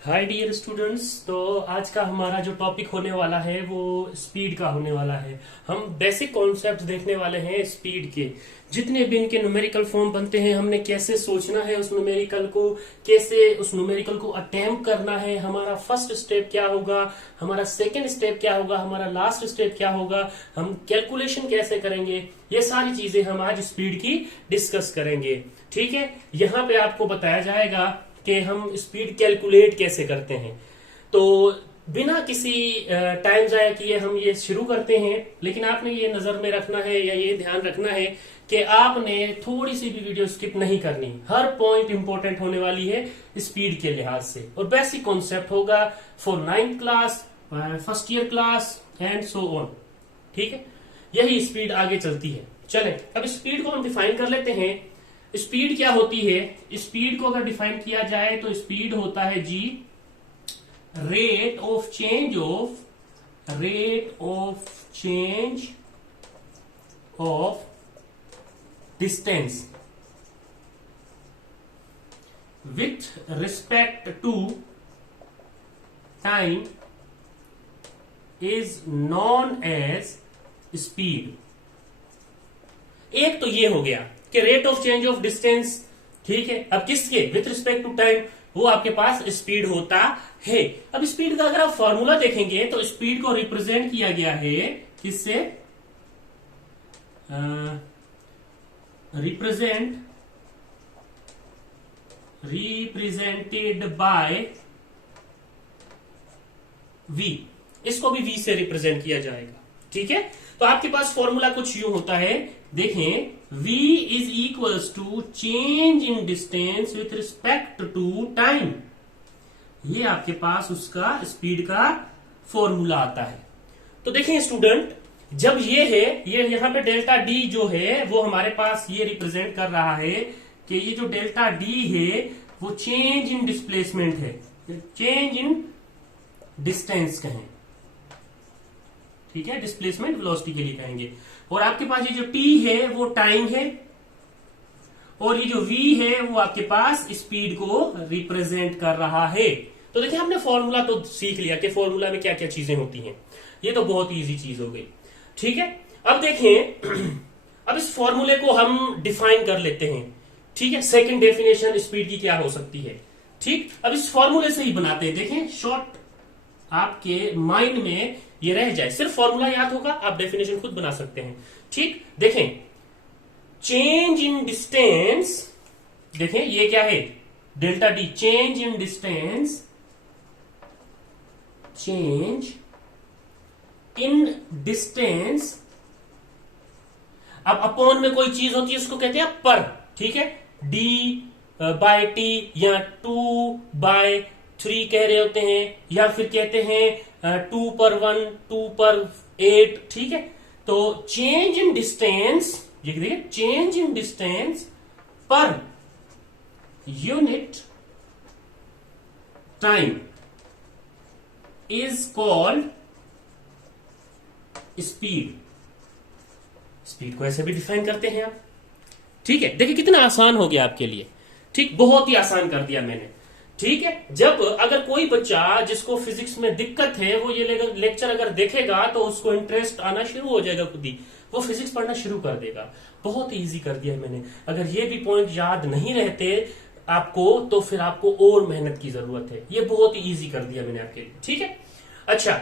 Hi dear students. तो आज का हमारा जो टॉपिक होने वाला है वो स्पीड का होने वाला है। हम बेसिक कॉन्सेप्ट देखने वाले हैं स्पीड के। जितने भी इनके न्यूमेरिकल फॉर्म बनते हैं, हमने कैसे सोचना है उस न्यूमेरिकल को, कैसे उस न्यूमेरिकल को अटेम्प्ट करना है, हमारा फर्स्ट स्टेप क्या होगा, हमारा सेकंड स्टेप क्या होगा, हमारा लास्ट स्टेप क्या होगा, हम कैलकुलेशन कैसे करेंगे, ये सारी चीजें हम आज स्पीड की डिस्कस करेंगे। ठीक है, यहाँ पे आपको बताया जाएगा कि हम स्पीड कैलकुलेट कैसे करते हैं। तो बिना किसी टाइम जाया किए हम ये शुरू करते हैं, लेकिन आपने ये नजर में रखना है या ये ध्यान रखना है कि आपने थोड़ी सी भी वीडियो स्किप नहीं करनी। हर पॉइंट इंपॉर्टेंट होने वाली है स्पीड के लिहाज से, और बेसिक कॉन्सेप्ट होगा for 9th class, first year class and so on. ठीक है, यही स्पीड आगे चलती है। चलें, अब स्पीड को हम डिफाइन कर लेते हैं। स्पीड क्या होती है? स्पीड को अगर डिफाइन किया जाए तो स्पीड होता है जी rate of change of distance with respect to time is known as speed. एक तो ये हो गया कि rate of change of distance, ठीक है। अब किसके? विथ रिस्पेक्ट टू टाइम, वो आपके पास स्पीड होता है। अब स्पीड का अगर आप फॉर्मूला देखेंगे तो स्पीड को रिप्रेजेंट किया गया है किससे? Represented by v। इसको भी v से रिप्रेजेंट किया जाएगा। ठीक है, तो आपके पास फॉर्मूला कुछ यूं होता है, देखें, v is equals to change in distance with respect to time. ये आपके पास उसका स्पीड का फॉर्मूला आता है। तो देखें स्टूडेंट, जब ये है, ये यहां पे डेल्टा डी जो है वो हमारे पास ये रिप्रेजेंट कर रहा है कि ये जो डेल्टा डी है वो चेंज इन डिस्प्लेसमेंट है, चेंज इन डिस्टेंस कहें। ठीक है, डिस्प्लेसमेंट वेलोसिटी के लिए कहेंगे। और आपके पास ये जो t है वो टाइम है, और ये जो v है वो आपके पास स्पीड को रिप्रेजेंट कर रहा है। तो देखिए, हमने फॉर्मूला तो सीख लिया कि फॉर्मूला में क्या क्या चीजें होती हैं। ये तो बहुत इजी चीज हो गई। ठीक है, अब देखें, अब इस फॉर्मूले को हम डिफाइन कर लेते हैं। ठीक है, सेकंड डेफिनेशन स्पीड की क्या हो सकती है। ठीक, अब इस फॉर्मूले से ही बनाते हैं। देखें, शॉर्ट आपके माइंड में ये रह जाए, सिर्फ फॉर्मूला याद होगा, आप डेफिनेशन खुद बना सकते हैं। ठीक, देखें, चेंज इन डिस्टेंस, देखें ये क्या है? Delta D, change in distance, change in distance. अब अपॉन में कोई चीज होती है उसको कहते हैं पर। ठीक है, डी बाय टी या 2/3 कह रहे होते हैं, या फिर कहते हैं 2/1, 2/8। ठीक है, तो चेंज इन डिस्टेंस, ये देखिए, चेंज इन डिस्टेंस पर unit time is called speed. Speed को ऐसे भी डिफाइन करते हैं आप। ठीक है, देखिए कितना आसान हो गया आपके लिए। ठीक, बहुत ही आसान कर दिया मैंने। ठीक है, जब अगर कोई बच्चा जिसको फिजिक्स में दिक्कत है वो ये लेक्चर अगर देखेगा तो उसको इंटरेस्ट आना शुरू हो जाएगा, खुद ही वो फिजिक्स पढ़ना शुरू कर देगा। बहुत इजी कर दिया है मैंने। अगर ये भी पॉइंट याद नहीं रहते आपको तो फिर आपको और मेहनत की जरूरत है। ये बहुत ही इजी कर दिया मैंने आपके लिए। ठीक है, अच्छा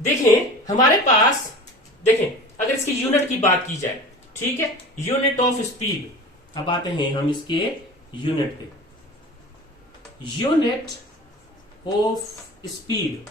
देखें, हमारे पास देखें, अगर इसकी यूनिट की बात की जाए, ठीक है, यूनिट ऑफ स्पीड। अब आते हैं हम इसके यूनिट पे। Unit of speed,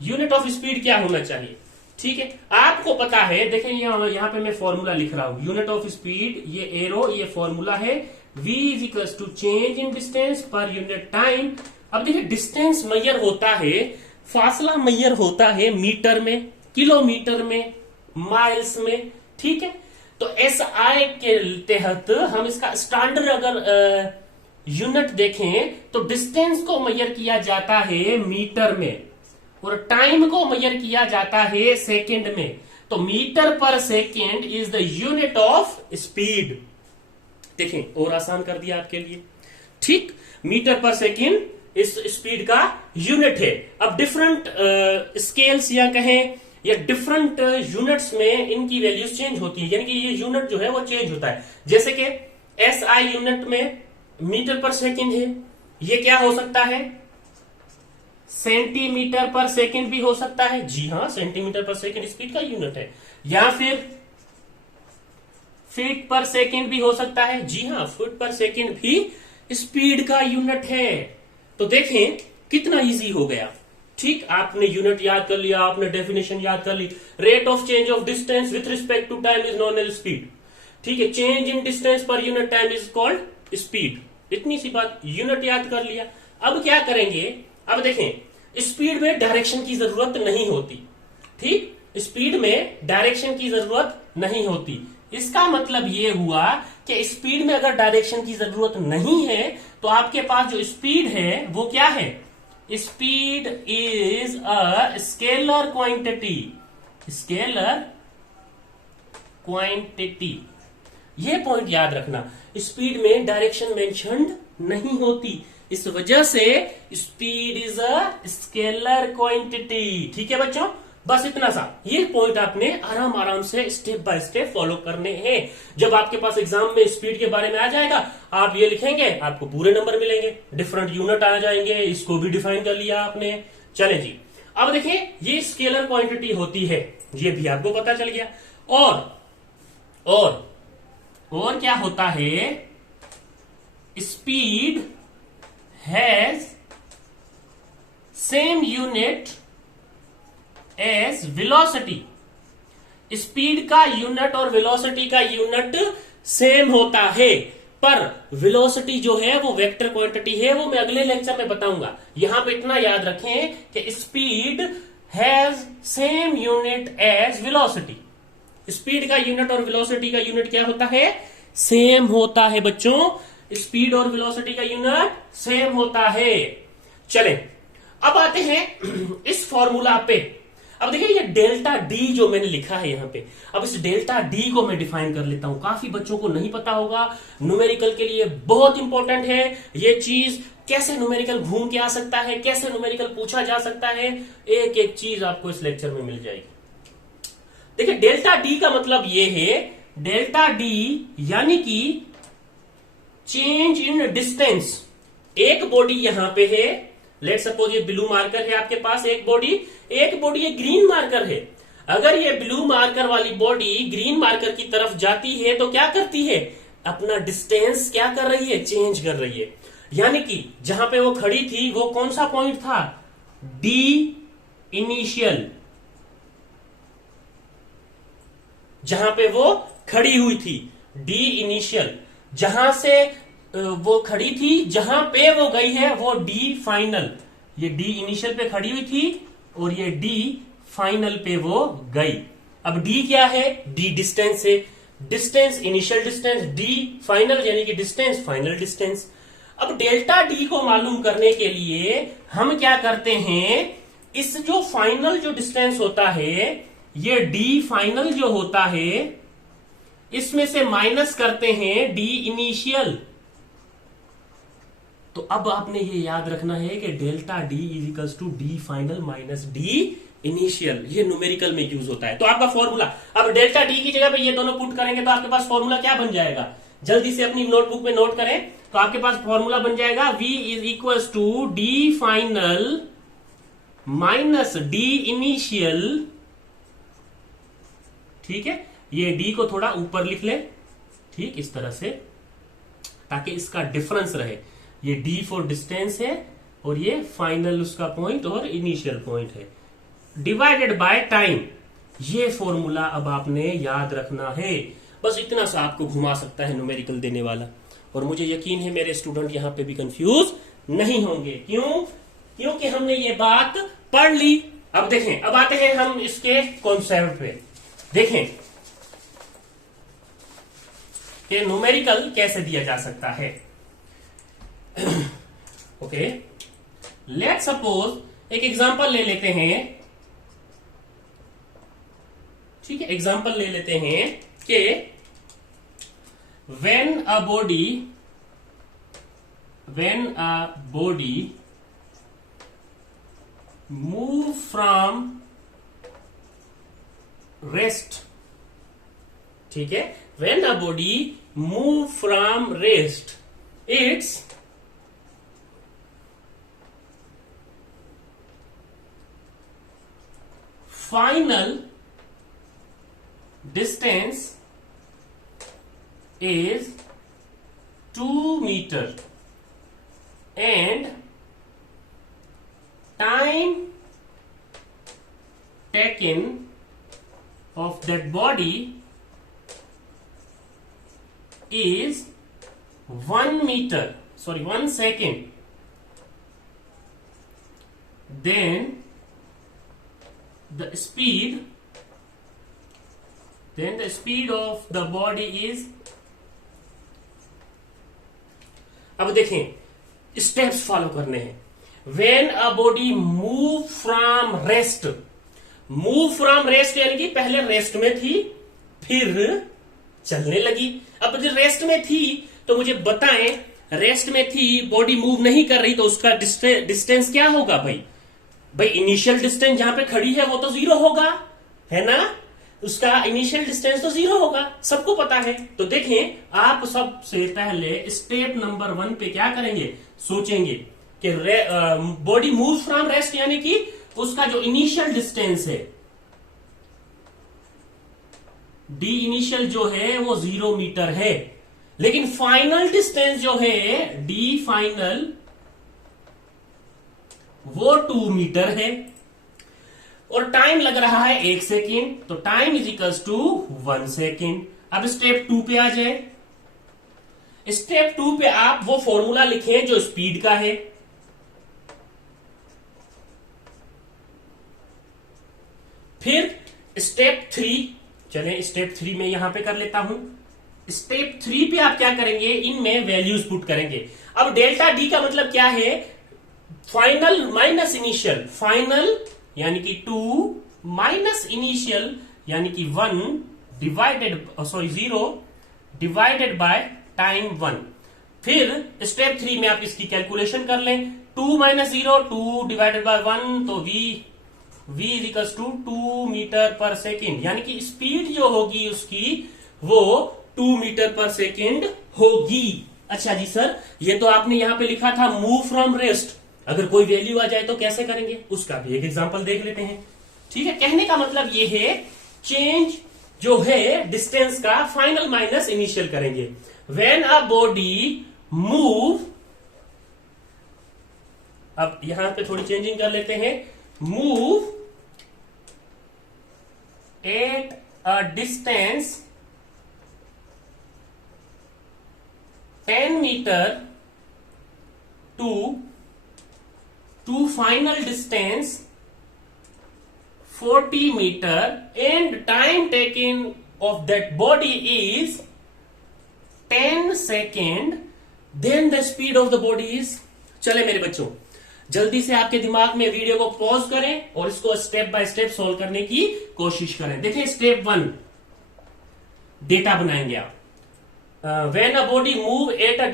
unit of speed क्या होना चाहिए? ठीक है, आपको पता है, देखें यहां पे मैं फॉर्मूला लिख रहा हूं। यूनिट ऑफ स्पीड, ये एरो, ये फॉर्मूला है, v is equal to change in distance पर यूनिट टाइम। अब देखिए, डिस्टेंस मैयर होता है, फासला मैयर होता है मीटर में, किलोमीटर में, माइल्स में। ठीक है, तो SI के तहत हम इसका स्टैंडर्ड अगर यूनिट देखें तो डिस्टेंस को मेजर किया जाता है मीटर में, और टाइम को मेजर किया जाता है सेकंड में। तो metre per second is the unit of speed. देखें, और आसान कर दिया आपके लिए। ठीक, मीटर पर सेकेंड इस स्पीड का यूनिट है। अब डिफरेंट स्केल्स या कहें या डिफरेंट यूनिट्स में इनकी वैल्यूज चेंज होती है, यानी कि ये यूनिट जो है वो चेंज होता है। जैसे कि SI यूनिट में मीटर पर सेकेंड है, ये क्या हो सकता है, सेंटीमीटर पर सेकेंड भी हो सकता है। जी हाँ, सेंटीमीटर पर सेकेंड स्पीड का यूनिट है। या फिर फीट पर सेकेंड भी हो सकता है। जी हाँ, फीट पर सेकेंड भी स्पीड का यूनिट है। तो देखें कितना इजी हो गया। ठीक, आपने यूनिट याद कर लिया, आपने डेफिनेशन याद कर ली। Rate of change of distance with respect to time is known as speed. ठीक है, चेंज इन डिस्टेंस पर unit time is called speed. इतनी सी बात, यूनिट याद कर लिया। अब क्या करेंगे, अब देखें स्पीड में डायरेक्शन की जरूरत नहीं होती। ठीक, स्पीड में डायरेक्शन की जरूरत नहीं होती। इसका मतलब ये हुआ कि स्पीड में अगर डायरेक्शन की जरूरत नहीं है तो आपके पास जो स्पीड है वो क्या है, speed is a scalar quantity. Scalar quantity, ये पॉइंट याद रखना। स्पीड में डायरेक्शन मेंशन्ड नहीं होती, इस वजह से speed is a scalar quantity. ठीक है बच्चों, बस इतना सा, ये पॉइंट आपने आराम आराम से स्टेप बाय स्टेप फॉलो करने हैं। जब आपके पास एग्जाम में स्पीड के बारे में आ जाएगा, आप ये लिखेंगे, आपको पूरे नंबर मिलेंगे। डिफरेंट यूनिट आ जाएंगे, इसको भी डिफाइन कर लिया आपने। चले जी, अब देखिए ये स्केलर क्वांटिटी होती है, ये भी आपको पता चल गया। और क्या होता है, speed has same unit as velocity. Speed का यूनिट और वेलोसिटी का यूनिट सेम होता है, पर वेलोसिटी जो है वो वेक्टर क्वांटिटी है, वो मैं अगले लेक्चर में बताऊंगा। यहां पे इतना याद रखें कि speed has same unit as velocity. Speed का यूनिट और वेलोसिटी का यूनिट क्या होता है, सेम होता है बच्चों। स्पीड और वेलोसिटी का यूनिट सेम होता है। चलें, अब आते हैं इस फॉर्मूला पे। अब देखिए ये डेल्टा डी जो मैंने लिखा है यहां पे, अब इस डेल्टा डी को मैं डिफाइन कर लेता हूं। काफी बच्चों को नहीं पता होगा, न्यूमेरिकल के लिए बहुत इंपॉर्टेंट है ये चीज। कैसे न्यूमेरिकल घूम के आ सकता है, कैसे न्यूमेरिकल पूछा जा सकता है, एक एक चीज आपको इस लेक्चर में मिल जाएगी। देखिए डेल्टा डी का मतलब ये है, डेल्टा डी यानी कि चेंज इन डिस्टेंस। एक बॉडी यहां पे है, लेट सपोज ये ब्लू मार्कर है आपके पास, एक बॉडी ये ग्रीन मार्कर है। अगर ये ब्लू मार्कर वाली बॉडी ग्रीन मार्कर की तरफ जाती है तो क्या करती है, अपना डिस्टेंस क्या कर रही है, चेंज कर रही है। यानी कि जहां पे वो खड़ी थी वो कौन सा पॉइंट था, डी इनिशियल। जहां पे वो खड़ी हुई थी डी इनिशियल, जहां से वो खड़ी थी, जहां पे वो गई है वो डी फाइनल। ये डी इनिशियल पे खड़ी हुई थी और ये डी फाइनल पे वो गई। अब डी क्या है, डी डिस्टेंस है, distance initial distance, D final यानी कि डिस्टेंस फाइनल डिस्टेंस। अब डेल्टा डी को मालूम करने के लिए हम क्या करते हैं, इस जो फाइनल जो डिस्टेंस होता है, ये डी फाइनल जो होता है, इसमें से माइनस करते हैं डी इनिशियल। तो अब आपने ये याद रखना है कि delta d is equals to d final minus d initial. ये न्यूमेरिकल में यूज होता है। तो आपका फॉर्मूला, अब डेल्टा डी की जगह पे ये दोनों पुट करेंगे तो आपके पास फॉर्मूला क्या बन जाएगा, जल्दी से अपनी नोटबुक में नोट करें। तो आपके पास फॉर्मूला बन जाएगा v is equals to d final minus d initial. ठीक है, ये डी को थोड़ा ऊपर लिख ले, ठीक इस तरह से, ताकि इसका डिफरेंस रहे। ये डी फॉर डिस्टेंस है और ये फाइनल उसका पॉइंट और इनिशियल पॉइंट है, डिवाइडेड बाय टाइम। ये फॉर्मूला अब आपने याद रखना है। बस इतना सा आपको घुमा सकता है न्यूमेरिकल देने वाला, और मुझे यकीन है मेरे स्टूडेंट यहां पे भी कंफ्यूज नहीं होंगे। क्यों, क्योंकि हमने ये बात पढ़ ली। अब देखें, अब आते हैं हम इसके कॉन्सेप्ट पे। देखें कि न्यूमेरिकल कैसे दिया जा सकता है। ओके, लेट सपोज एक एग्जांपल ले लेते हैं। ठीक है, एग्जांपल ले लेते हैं कि when a body move from rest, ठीक है, when a body move from rest it's final distance is 2 meter and time taken of that body is 1 second, then the speed of the body is, अब देखें steps follow करने हैं। When a body move from rest, move from rest यानी कि पहले rest में थी फिर चलने लगी। अब जो रेस्ट में थी तो मुझे बताएं, रेस्ट में थी बॉडी मूव नहीं कर रही तो उसका डिस्टेंस क्या होगा भाई? इनिशियल डिस्टेंस जहां पे खड़ी है वो तो 0 होगा, है ना, उसका इनिशियल डिस्टेंस तो 0 होगा, सबको पता है। तो देखें आप सबसे पहले स्टेप नंबर 1 पे क्या करेंगे, सोचेंगे कि बॉडी मूव फ्रॉम रेस्ट यानी कि उसका जो इनिशियल डिस्टेंस है डी इनिशियल जो है वो 0 मीटर है, लेकिन फाइनल डिस्टेंस जो है डी फाइनल वो 2 मीटर है और टाइम लग रहा है 1 सेकेंड, तो time is equals to 1 second. अब स्टेप 2 पे आ जाए। स्टेप 2 पे आप वो फॉर्मूला लिखें जो स्पीड का है। फिर स्टेप 3, चलें स्टेप 3 में यहां पे कर लेता हूं। स्टेप 3 पे आप क्या करेंगे, इनमें वैल्यूज पुट करेंगे। अब डेल्टा डी का मतलब क्या है, फाइनल माइनस इनिशियल, फाइनल यानी कि 2 माइनस इनिशियल यानी कि 1 डिवाइडेड 0 डिवाइडेड बाय टाइम 1। फिर स्टेप 3 में आप इसकी कैलकुलेशन कर लें, 2 माइनस 0 2 डिवाइडेड बाय 1, तो v is equals to 2 metre per second, यानी कि स्पीड जो होगी उसकी वो 2 मीटर पर सेकेंड होगी। अच्छा जी सर, ये तो आपने यहां पे लिखा था मूव फ्रॉम रेस्ट, अगर कोई वैल्यू आ जाए तो कैसे करेंगे, उसका भी एक एग्जांपल देख लेते हैं। ठीक है, कहने का मतलब ये है चेंज जो है डिस्टेंस का फाइनल माइनस इनिशियल करेंगे। व्हेन अ बॉडी मूव, अब यहां पे थोड़ी चेंजिंग कर लेते हैं, move at a distance 10 metre to final distance 40 meter and time taken of that body is 10 second, then the speed of the body is, चले मेरे बच्चों जल्दी से आपके दिमाग में वीडियो को पॉज करें और इसको स्टेप बाय स्टेप सॉल्व करने की कोशिश करें। देखिए स्टेप 1 डेटा बनाएंगे आप। When a body move at a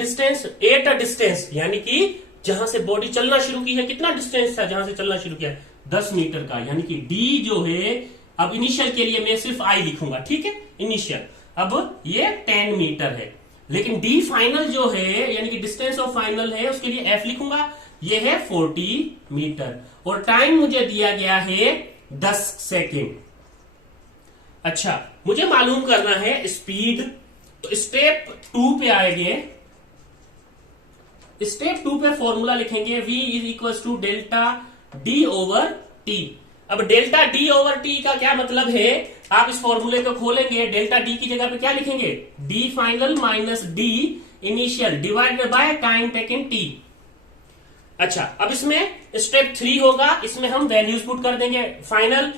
distance यानी कि जहां से बॉडी चलना शुरू की है, कितना डिस्टेंस था जहां से चलना शुरू किया, 10 मीटर का, यानी कि डी जो है, अब इनिशियल के लिए मैं सिर्फ आई लिखूंगा, ठीक है, इनिशियल, अब ये 10 मीटर है, लेकिन डी फाइनल जो है यानी कि डिस्टेंस ऑफ फाइनल है उसके लिए एफ लिखूंगा, ये है 40 मीटर और टाइम मुझे दिया गया है 10 सेकेंड। अच्छा, मुझे मालूम करना है स्पीड, तो स्टेप 2 पे आएंगे। स्टेप 2 पे फॉर्मूला लिखेंगे v is equal to delta d over t. अब डेल्टा डी ओवर टी का क्या मतलब है, आप इस फॉर्मूले को खोलेंगे, डेल्टा डी की जगह पे क्या लिखेंगे, D final minus d initial divided by time taken T. अच्छा, अब इसमें स्टेप 3 होगा, इसमें हम वैल्यूज पुट कर देंगे। फाइनल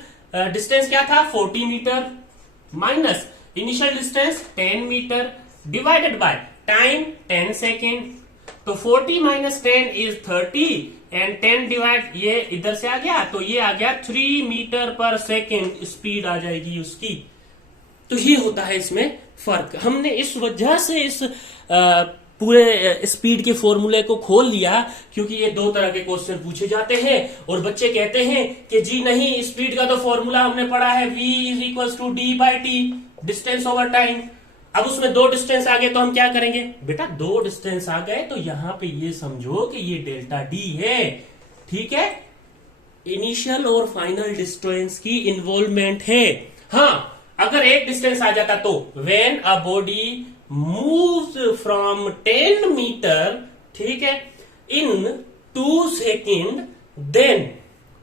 डिस्टेंस क्या था 40 metre minus initial distance 10 metre divided by time 10 second, तो 40 माइनस 10 इज 30 एंड 10 डिवाइड, ये इधर से आ गया तो ये आ गया 3 मीटर पर सेकेंड स्पीड आ जाएगी उसकी। तो ये होता है इसमें फर्क। हमने इस वजह से इस पूरे स्पीड के फॉर्मूले को खोल लिया, क्योंकि ये दो तरह के क्वेश्चन पूछे जाते हैं और बच्चे कहते हैं कि जी नहीं, स्पीड का तो फॉर्मूला हमने पढ़ा है, v is equal to d by t, distance over time. अब उसमें दो डिस्टेंस आ गए तो हम क्या करेंगे? बेटा दो डिस्टेंस आ गए तो यहां पे ये समझो कि ये डेल्टा डी है, ठीक है, इनिशियल और फाइनल डिस्टेंस की इन्वॉल्वमेंट है। हाँ, अगर एक डिस्टेंस आ जाता तो when a body moves from 10 metre, ठीक है, in 2 second, then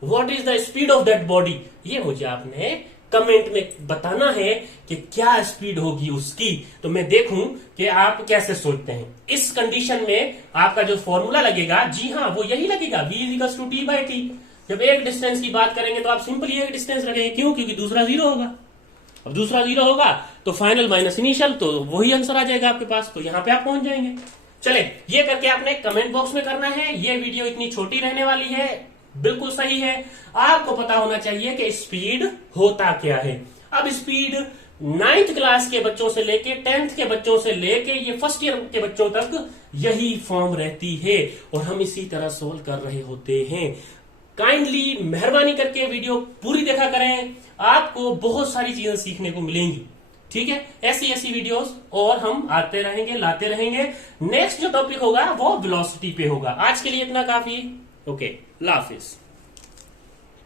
what is the speed of that body? ये मुझे आपने कमेंट में बताना है कि क्या स्पीड होगी उसकी, तो मैं देखूं कि आप कैसे सोचते हैं। इस कंडीशन में आपका जो फॉर्मूला लगेगा, जी हाँ, वो यही लगेगा, v is equal to t by t. जब एक डिस्टेंस की बात करेंगे तो आप सिंपली एक डिस्टेंस रखेंगे, क्यों? क्योंकि दूसरा जीरो होगा। अब दूसरा जीरो होगा तो फाइनल माइनस इनिशियल, तो वही आंसर आ जाएगा आपके पास, तो यहां पे आप पहुंच जाएंगे। चले, ये करके आपने कमेंट बॉक्स में करना है। ये वीडियो इतनी छोटी रहने वाली है, बिल्कुल सही है। आपको पता होना चाहिए कि स्पीड होता क्या है। अब स्पीड 9th क्लास के बच्चों से लेके 10th के बच्चों से लेके ये फर्स्ट ईयर के बच्चों तक यही फॉर्म रहती है और हम इसी तरह सोल्व कर रहे होते हैं। काइंडली मेहरबानी करके वीडियो पूरी देखा करें, आपको बहुत सारी चीजें सीखने को मिलेंगी, ठीक है। ऐसी ऐसी वीडियोस और हम आते रहेंगे, लाते रहेंगे। नेक्स्ट जो टॉपिक होगा वो वेलोसिटी पे होगा। आज के लिए इतना काफी। ओके, अल्लाह हाफिज।